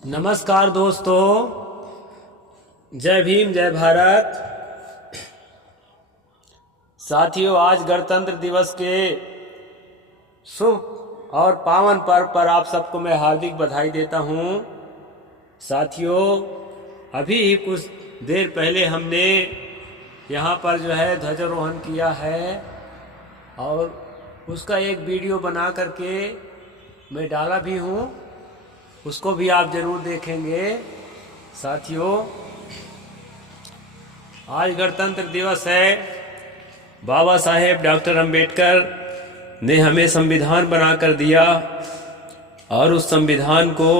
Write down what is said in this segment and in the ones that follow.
नमस्कार दोस्तों, जय भीम जय भारत। साथियों, आज गणतंत्र दिवस के शुभ और पावन पर्व पर आप सबको मैं हार्दिक बधाई देता हूं। साथियों, अभी ही कुछ देर पहले हमने यहाँ पर जो है ध्वजारोहण किया है और उसका एक वीडियो बना करके मैं डाला भी हूँ, उसको भी आप जरूर देखेंगे। साथियों, आज गणतंत्र दिवस है। बाबा साहेब डॉक्टर अंबेडकर ने हमें संविधान बनाकर दिया और उस संविधान को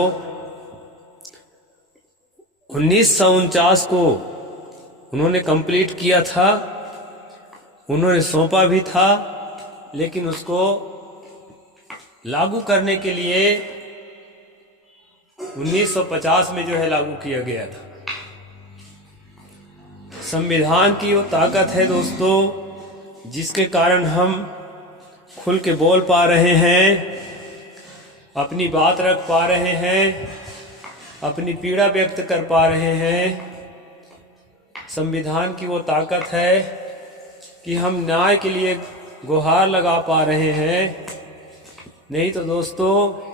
1949 को उन्होंने कंप्लीट किया था, उन्होंने सौंपा भी था, लेकिन उसको लागू करने के लिए 1950 में जो है लागू किया गया था। संविधान की वो ताकत है दोस्तों, जिसके कारण हम खुल के बोल पा रहे हैं, अपनी बात रख पा रहे हैं, अपनी पीड़ा व्यक्त कर पा रहे हैं। संविधान की वो ताकत है कि हम न्याय के लिए गुहार लगा पा रहे हैं। नहीं तो दोस्तों,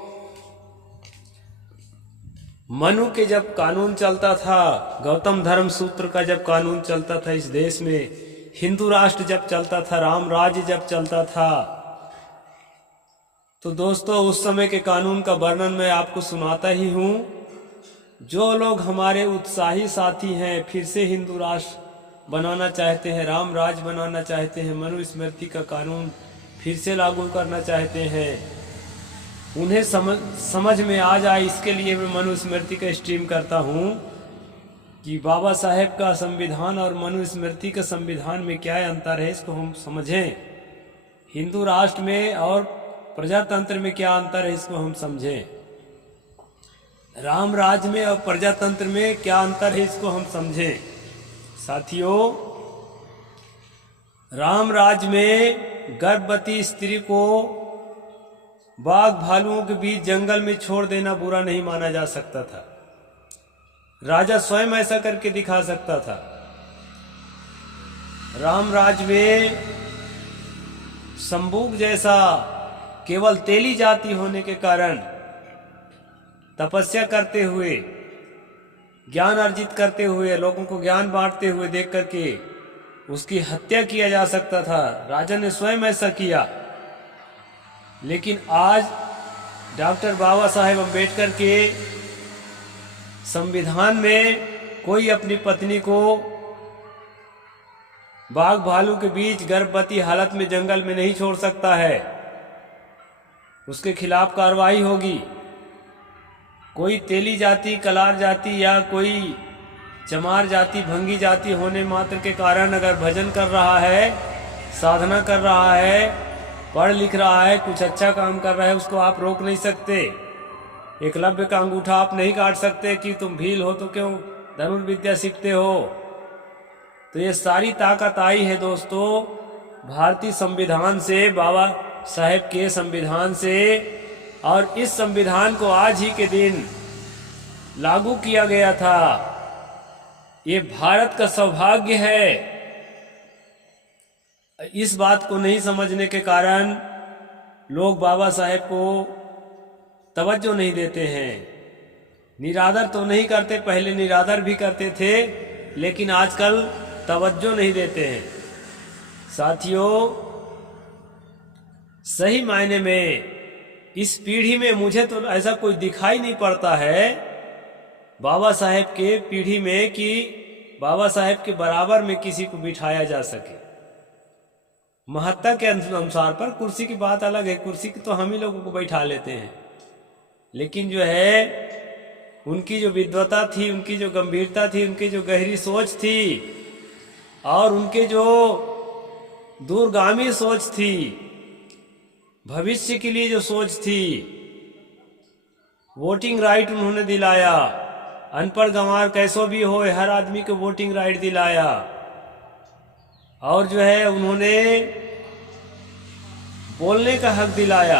मनु के जब कानून चलता था, गौतम धर्म सूत्र का जब कानून चलता था इस देश में, हिंदू राष्ट्र जब चलता था, राम राज्य जब चलता था, तो दोस्तों उस समय के कानून का वर्णन मैं आपको सुनाता ही हूँ। जो लोग हमारे उत्साही साथी हैं, फिर से हिंदू राष्ट्र बनाना चाहते हैं, राम राज्य बनाना चाहते हैं, मनुस्मृति का कानून फिर से लागू करना चाहते हैं, उन्हें समझ में आ जाए, इसके लिए मैं मनुस्मृति का स्ट्रीम करता हूँ कि बाबा साहेब का संविधान और मनुस्मृति के संविधान में क्या अंतर है, इसको हम समझें। हिंदू राष्ट्र में और प्रजातंत्र में क्या अंतर है, इसको हम समझें। राम राज्य में और प्रजातंत्र में क्या अंतर है, इसको हम समझें। साथियों, राम राज्य में गर्भवती स्त्री को बाघ भालुओं के बीच जंगल में छोड़ देना बुरा नहीं माना जा सकता था। राजा स्वयं ऐसा करके दिखा सकता था। राम राज्य में संबूक जैसा केवल तेली जाति होने के कारण तपस्या करते हुए, ज्ञान अर्जित करते हुए, लोगों को ज्ञान बांटते हुए देख करके उसकी हत्या किया जा सकता था। राजा ने स्वयं ऐसा किया। लेकिन आज डॉक्टर बाबा साहेब अम्बेडकर के संविधान में कोई अपनी पत्नी को बाघ भालू के बीच गर्भवती हालत में जंगल में नहीं छोड़ सकता है, उसके खिलाफ कार्रवाई होगी। कोई तेली जाति, कलार जाति या कोई चमार जाति, भंगी जाति होने मात्र के कारण अगर भजन कर रहा है, साधना कर रहा है, पढ़ लिख रहा है, कुछ अच्छा काम कर रहा है, उसको आप रोक नहीं सकते। एकलव्य का अंगूठा आप नहीं काट सकते कि तुम भील हो तो क्यों धनुर्विद्या सीखते हो। तो ये सारी ताकत आई है दोस्तों भारतीय संविधान से, बाबा साहेब के संविधान से। और इस संविधान को आज ही के दिन लागू किया गया था। ये भारत का सौभाग्य है। इस बात को नहीं समझने के कारण लोग बाबा साहेब को तवज्जो नहीं देते हैं। निरादर तो नहीं करते, पहले निरादर भी करते थे, लेकिन आजकल तवज्जो नहीं देते हैं। साथियों, सही मायने में इस पीढ़ी में मुझे तो ऐसा कोई दिखाई नहीं पड़ता है बाबा साहेब के पीढ़ी में कि बाबा साहेब के बराबर में किसी को बिठाया जा सके। महत्ता के अनुसार पर कुर्सी की बात अलग है, कुर्सी की तो हम ही लोगों को बैठा लेते हैं, लेकिन जो है उनकी जो विद्वता थी, उनकी जो गंभीरता थी, उनकी जो गहरी सोच थी और उनके जो दूरगामी सोच थी, भविष्य के लिए जो सोच थी, वोटिंग राइट उन्होंने दिलाया। अनपढ़ गंवार कैसो भी हो, हर आदमी को वोटिंग राइट दिलाया। और जो है उन्होंने बोलने का हक दिलाया।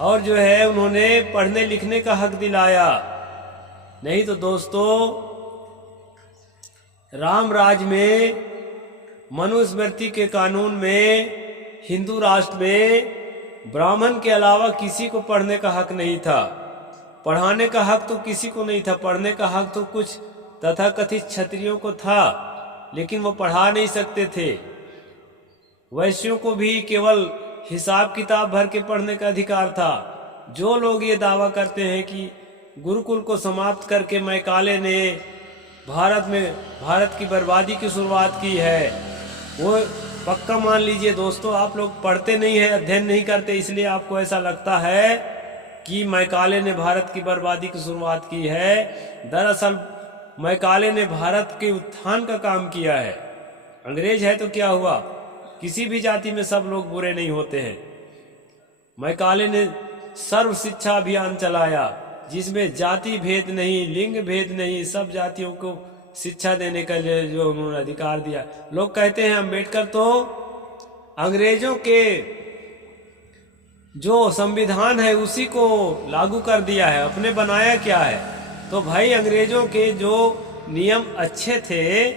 और जो है उन्होंने पढ़ने लिखने का हक दिलाया। नहीं तो दोस्तों, राम राज में, मनुस्मृति के कानून में, हिंदू राष्ट्र में ब्राह्मण के अलावा किसी को पढ़ने का हक नहीं था। पढ़ाने का हक तो किसी को नहीं था, पढ़ने का हक तो कुछ तथाकथित क्षत्रियों को था, लेकिन वो पढ़ा नहीं सकते थे। वैश्यों को भी केवल हिसाब किताब भर के पढ़ने का अधिकार था। जो लोग ये दावा करते हैं कि गुरुकुल को समाप्त करके मैकाले ने भारत की बर्बादी की शुरुआत की है, वो पक्का मान लीजिए दोस्तों, आप लोग पढ़ते नहीं है, अध्ययन नहीं करते, इसलिए आपको ऐसा लगता है कि मैकाले ने भारत की बर्बादी की शुरुआत की है। दरअसल मैकाले ने भारत के उत्थान का काम किया है। अंग्रेज है तो क्या हुआ, किसी भी जाति में सब लोग बुरे नहीं होते हैं। मैकाले ने सर्व शिक्षा अभियान चलाया, जिसमें जाति भेद नहीं, लिंग भेद नहीं, सब जातियों को शिक्षा देने का जो उन्होंने अधिकार दिया। लोग कहते हैं अम्बेडकर तो अंग्रेजों के जो संविधान है उसी को लागू कर दिया है, अपने बनाया क्या है। तो भाई अंग्रेजों के जो नियम अच्छे थे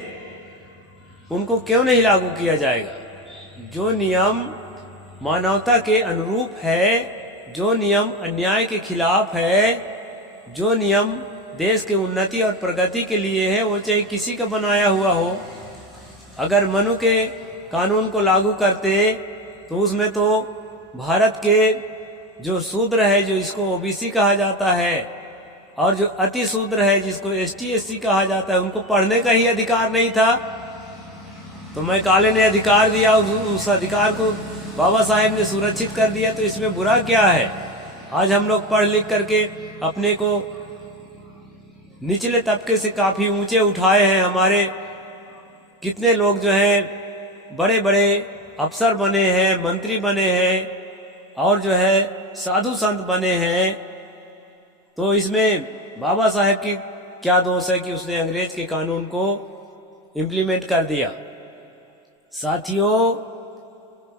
उनको क्यों नहीं लागू किया जाएगा। जो नियम मानवता के अनुरूप है, जो नियम अन्याय के खिलाफ है, जो नियम देश के उन्नति और प्रगति के लिए है, वो चाहे किसी का बनाया हुआ हो। अगर मनु के कानून को लागू करते तो उसमें तो भारत के जो शूद्र है, जो इसको ओबीसी कहा जाता है, और जो अति शूद्र है जिसको एसटी एससी कहा जाता है, उनको पढ़ने का ही अधिकार नहीं था। तो मैकाले ने अधिकार दिया, उस अधिकार को बाबा साहेब ने सुरक्षित कर दिया, तो इसमें बुरा क्या है। आज हम लोग पढ़ लिख करके अपने को निचले तबके से काफी ऊंचे उठाए हैं। हमारे कितने लोग जो हैं बड़े बड़े अफसर बने हैं, मंत्री बने हैं, और जो है साधु संत बने हैं। तो इसमें बाबा साहेब की क्या दोष है कि उसने अंग्रेज के कानून को इम्प्लीमेंट कर दिया। साथियों,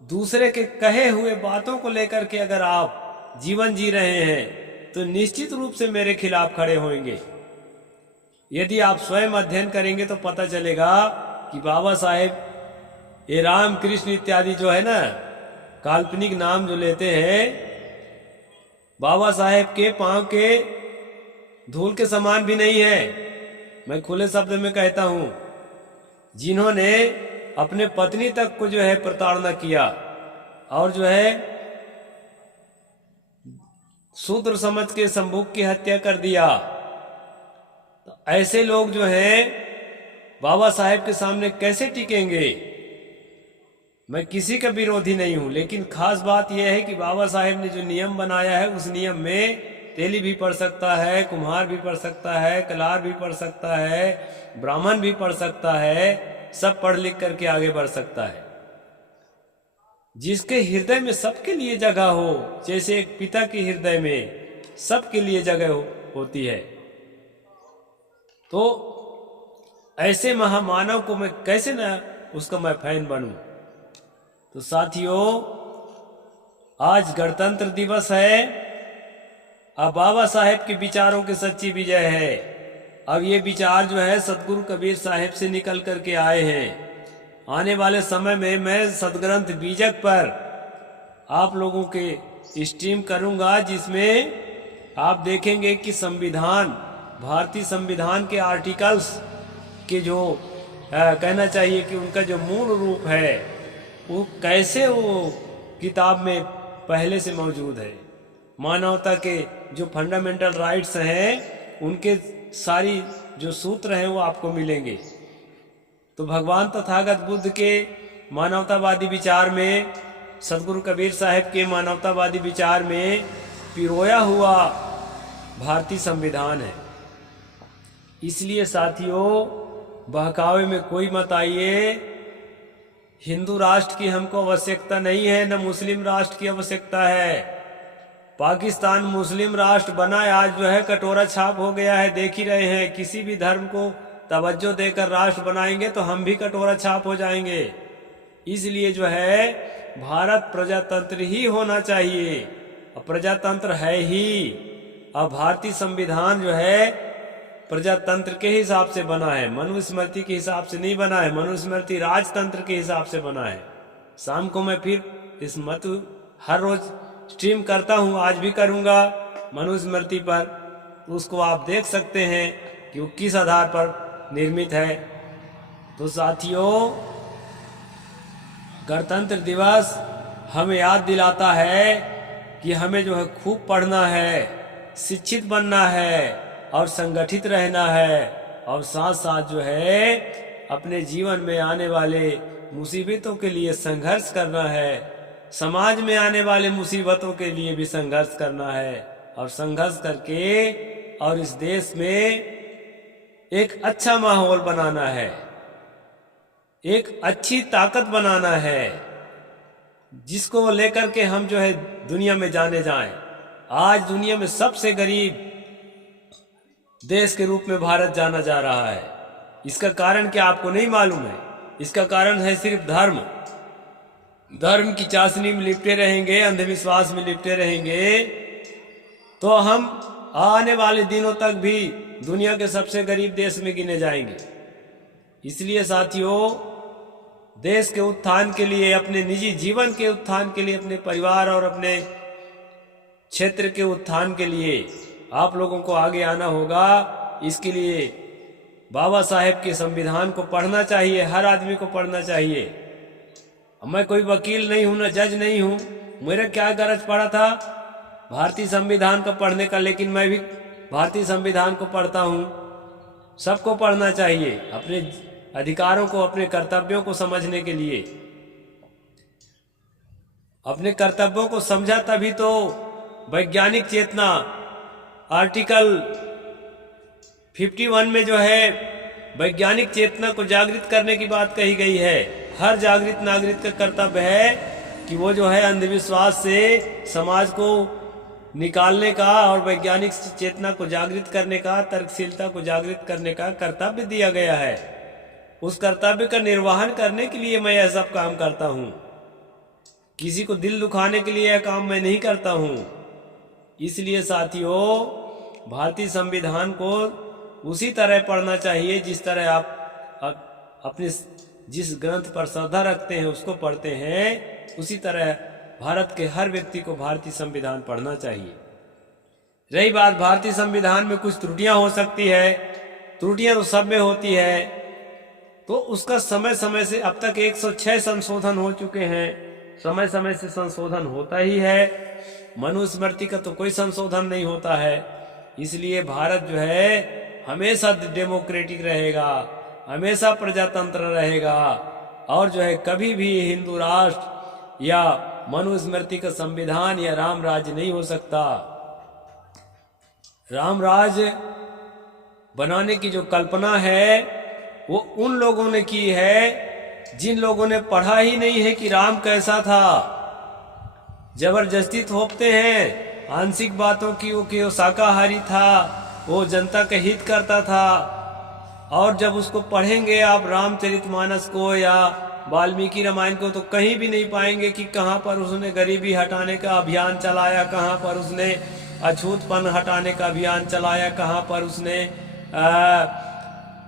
दूसरे के कहे हुए बातों को लेकर के अगर आप जीवन जी रहे हैं तो निश्चित रूप से मेरे खिलाफ खड़े होंगे। यदि आप स्वयं अध्ययन करेंगे तो पता चलेगा कि बाबा साहेब, ये राम कृष्ण इत्यादि जो है ना, काल्पनिक नाम जो लेते हैं, बाबा साहेब के पांव के धूल के समान भी नहीं है। मैं खुले शब्द में कहता हूं, जिन्होंने अपने पत्नी तक को जो है प्रताड़ना किया और जो है शूद्र समझ के संभोग की हत्या कर दिया, तो ऐसे लोग जो हैं बाबा साहेब के सामने कैसे टिकेंगे। मैं किसी का विरोधी नहीं हूं, लेकिन खास बात यह है कि बाबा साहेब ने जो नियम बनाया है उस नियम में तेली भी पढ़ सकता है, कुम्हार भी पढ़ सकता है, कलार भी पढ़ सकता है, ब्राह्मण भी पढ़ सकता है, सब पढ़ लिख करके आगे बढ़ सकता है। जिसके हृदय में सबके लिए जगह हो, जैसे एक पिता के हृदय में सबके लिए जगह होती है, तो ऐसे महामानव को मैं कैसे ना उसका मैं फैन बनूं। तो साथियों, आज गणतंत्र दिवस है। अब बाबा साहेब के विचारों की सच्ची विजय है। अब ये विचार जो है सतगुरु कबीर साहेब से निकल करके आए हैं। आने वाले समय में मैं सदग्रंथ बीजक पर आप लोगों के स्ट्रीम करूंगा, जिसमें आप देखेंगे कि संविधान, भारतीय संविधान के आर्टिकल्स के जो कहना चाहिए कि उनका जो मूल रूप है वो कैसे वो किताब में पहले से मौजूद है। मानवता के जो फंडामेंटल राइट्स हैं उनके सारी जो सूत्र हैं वो आपको मिलेंगे। तो भगवान तथागत बुद्ध के मानवतावादी विचार में, सदगुरु कबीर साहब के मानवतावादी विचार में पिरोया हुआ भारतीय संविधान है। इसलिए साथियों, बहकावे में कोई मत आइए। हिंदू राष्ट्र की हमको आवश्यकता नहीं है, न मुस्लिम राष्ट्र की आवश्यकता है। पाकिस्तान मुस्लिम राष्ट्र बना, आज जो है कटोरा छाप हो गया है, देख ही रहे हैं। किसी भी धर्म को तवज्जो देकर राष्ट्र बनाएंगे तो हम भी कटोरा छाप हो जाएंगे। इसलिए जो है भारत प्रजातंत्र ही होना चाहिए। और प्रजातंत्र है ही। अब भारतीय संविधान जो है प्रजातंत्र के हिसाब से बना है, मनुस्मृति के हिसाब से नहीं बना है। मनुस्मृति राजतंत्र के हिसाब से बना है। शाम को मैं फिर इस मत हर रोज स्ट्रीम करता हूँ, आज भी करूँगा मनुस्मृति पर, तो उसको आप देख सकते हैं कि वो किस आधार पर निर्मित है। तो साथियों, गणतंत्र दिवस हमें याद दिलाता है कि हमें जो है खूब पढ़ना है, शिक्षित बनना है और संगठित रहना है, और साथ साथ जो है अपने जीवन में आने वाले मुसीबतों के लिए संघर्ष करना है, समाज में आने वाले मुसीबतों के लिए भी संघर्ष करना है, और संघर्ष करके और इस देश में एक अच्छा माहौल बनाना है, एक अच्छी ताकत बनाना है, जिसको लेकर के हम जो है दुनिया में जाने जाएं। आज दुनिया में सबसे गरीब देश के रूप में भारत जाना जा रहा है। इसका कारण क्या आपको नहीं मालूम है? इसका कारण है सिर्फ धर्म। धर्म की चाशनी में लिपटे रहेंगे, अंधविश्वास में लिपटे रहेंगे, तो हम आने वाले दिनों तक भी दुनिया के सबसे गरीब देश में गिने जाएंगे। इसलिए साथियों, देश के उत्थान के लिए, अपने निजी जीवन के उत्थान के लिए, अपने परिवार और अपने क्षेत्र के उत्थान के लिए आप लोगों को आगे आना होगा। इसके लिए बाबा साहेब के संविधान को पढ़ना चाहिए, हर आदमी को पढ़ना चाहिए। मैं कोई वकील नहीं हूं, न जज नहीं हूं, मेरा क्या गरज पड़ा था भारतीय संविधान को पढ़ने का, लेकिन मैं भी भारतीय संविधान को पढ़ता हूं। सबको पढ़ना चाहिए अपने अधिकारों को, अपने कर्तव्यों को समझने के लिए। अपने कर्तव्यों को समझा तभी तो वैज्ञानिक चेतना आर्टिकल 51 में जो है वैज्ञानिक चेतना को जागृत करने की बात कही गई है। हर जागृत नागरिक का कर्तव्य है कि वो जो है अंधविश्वास से समाज को निकालने का और वैज्ञानिक चेतना को जागृत करने का, तर्कशीलता को जागृत करने का कर्तव्य दिया गया है। उस कर्तव्य का निर्वहन करने के लिए मैं यह सब काम करता हूँ। किसी को दिल दुखाने के लिए यह काम मैं नहीं करता हूँ। इसलिए साथियों, भारतीय संविधान को उसी तरह पढ़ना चाहिए जिस तरह आप अपने जिस ग्रंथ पर श्रद्धा रखते हैं उसको पढ़ते हैं, उसी तरह भारत के हर व्यक्ति को भारतीय संविधान पढ़ना चाहिए। रही बात भारतीय संविधान में कुछ त्रुटियां हो सकती है, त्रुटियां तो सब में होती है, तो उसका समय समय से अब तक 106 संशोधन हो चुके हैं। समय समय से संशोधन होता ही है। मनुस्मृति का तो कोई संशोधन नहीं होता है। इसलिए भारत जो है हमेशा डेमोक्रेटिक रहेगा, हमेशा प्रजातंत्र रहेगा, और जो है कभी भी हिंदू राष्ट्र या मनुस्मृति का संविधान या राम राज्य नहीं हो सकता। राम राज्य बनाने की जो कल्पना है वो उन लोगों ने की है जिन लोगों ने पढ़ा ही नहीं है कि राम कैसा था। जबरदस्ती थोपते हैं आंशिक बातों की, वो शाकाहारी था, वो जनता का हित करता था। और जब उसको पढ़ेंगे आप रामचरितमानस को या वाल्मीकि रामायण को, तो कहीं भी नहीं पाएंगे कि कहाँ पर उसने गरीबी हटाने का अभियान चलाया, कहाँ पर उसने अछूतपन हटाने का अभियान चलाया, कहाँ पर उसने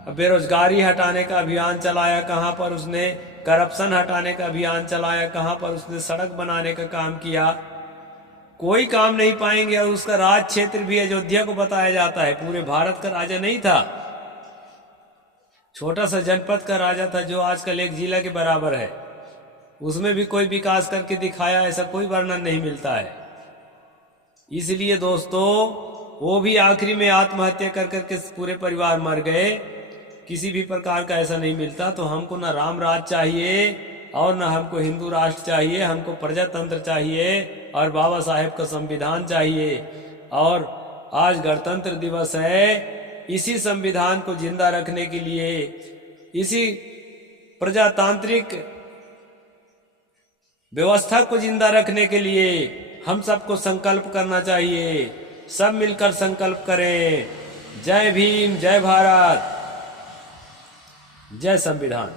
बेरोजगारी हटाने का अभियान चलाया, कहाँ पर उसने करप्शन हटाने का अभियान चलाया, कहाँ पर उसने सड़क बनाने का काम किया। कोई काम नहीं पाएंगे। और उसका राज क्षेत्र भी अयोध्या को बताया जाता है। पूरे भारत का राजा नहीं था, छोटा सा जनपद का राजा था जो आजकल एक जिला के बराबर है। उसमें भी कोई विकास करके दिखाया, ऐसा कोई वर्णन नहीं मिलता है। इसलिए दोस्तों, वो भी आखिरी में आत्महत्या कर करके पूरे परिवार मर गए। किसी भी प्रकार का ऐसा नहीं मिलता। तो हमको ना राम राज चाहिए और ना हमको हिंदू राष्ट्र चाहिए, हमको प्रजातंत्र चाहिए और बाबा साहेब का संविधान चाहिए। और आज गणतंत्र दिवस है, इसी संविधान को जिंदा रखने के लिए, इसी प्रजातांत्रिक व्यवस्था को जिंदा रखने के लिए हम सबको संकल्प करना चाहिए। सब मिलकर संकल्प करें। जय भीम, जय भारत, जय संविधान।